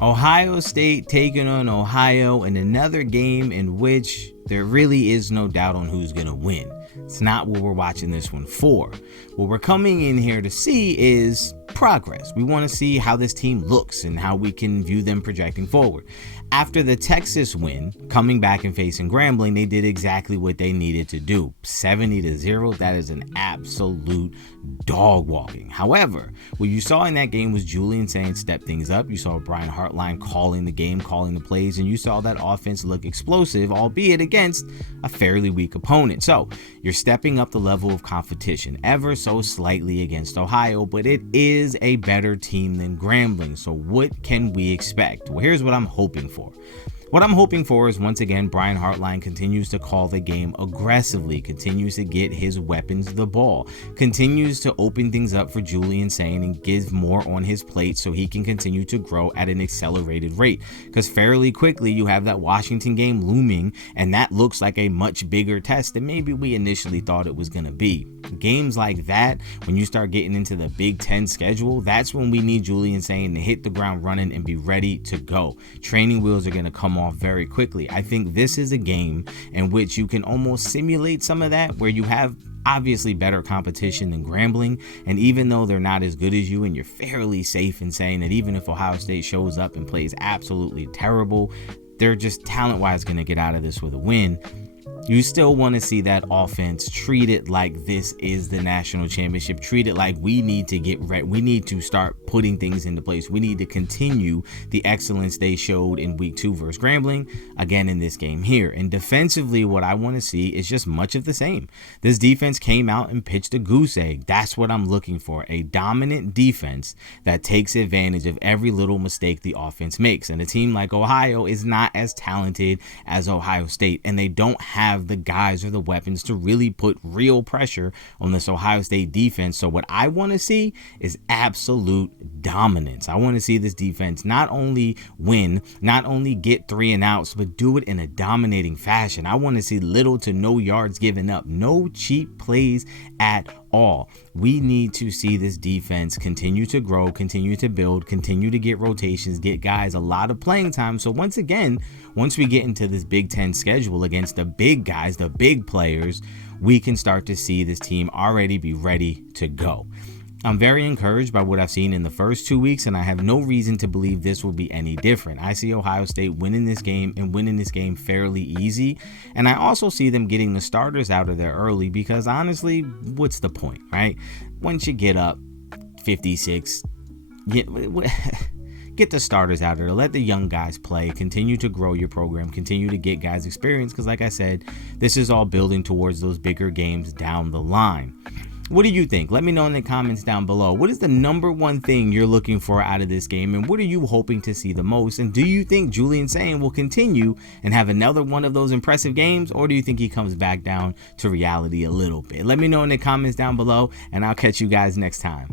Ohio State taking on Ohio in another game in which there really is no doubt on who's going to win. It's not what we're watching this one for. What we're coming in here to see is progress. We want to see how this team looks and how we can view them projecting forward. After the Texas win, coming back and facing Grambling, they did exactly what they needed to do. 70-0, that is an absolute dog walking. However, what you saw in that game was Julian Saintz step things up. You saw Brian Hartline calling the game, calling the plays, and you saw that offense look explosive, albeit against a fairly weak opponent. So you're stepping up the level of competition ever so slightly against Ohio, but it is a better team than Grambling. So what can we expect? Well, here's what I'm hoping for. What I'm hoping for is, once again, Brian Hartline continues to call the game aggressively, continues to get his weapons the ball, continues to open things up for Julian Saintz and give more on his plate so he can continue to grow at an accelerated rate. Because fairly quickly you have that Washington game looming, and that looks like a much bigger test than maybe we initially thought it was going to be. Games like that, when you start getting into the Big Ten schedule, that's when we need Julian Saintz to hit the ground running and be ready to go. Training wheels are going to come off very quickly. I think this is a game in which you can almost simulate some of that, where you have obviously better competition than Grambling, and even though they're not as good as you, and you're fairly safe in saying that even if Ohio State shows up and plays absolutely terrible, they're just talent-wise going to get out of this with a win. You still want to see that offense treat it like this is the national championship. Treat it like we need to get ready. We need to start putting things into place. We need to continue the excellence they showed in week 2 versus Grambling again in this game here. And defensively, what I want to see is just much of the same. This defense came out and pitched a goose egg. That's what I'm looking for. A dominant defense that takes advantage of every little mistake the offense makes. And a team like Ohio is not as talented as Ohio State, and they don't have the guys or the weapons to really put real pressure on this Ohio State defense. So what I want to see is absolute dominance. I want to see this defense not only win, not only get 3 and outs, but do it in a dominating fashion. I want to see little to no yards given up, no cheap plays at all. We need to see this defense continue to grow, continue to build, continue to get rotations, get guys a lot of playing time. So once again, once we get into this Big Ten schedule against the big guys, the big players, we can start to see this team already be ready to go. I'm very encouraged by what I've seen in the first 2 weeks, and I have no reason to believe this will be any different. I see Ohio State winning this game and winning this game fairly easy, and I also see them getting the starters out of there early because honestly, what's the point, right? Once you get up 56, get the starters out of there, let the young guys play, continue to grow your program, continue to get guys experience, because like I said, this is all building towards those bigger games down the line. What do you think? Let me know in the comments down below. What is the number one thing you're looking for out of this game, and what are you hoping to see the most? And do you think Julian Saintz will continue and have another one of those impressive games, or do you think he comes back down to reality a little bit? Let me know in the comments down below, and I'll catch you guys next time.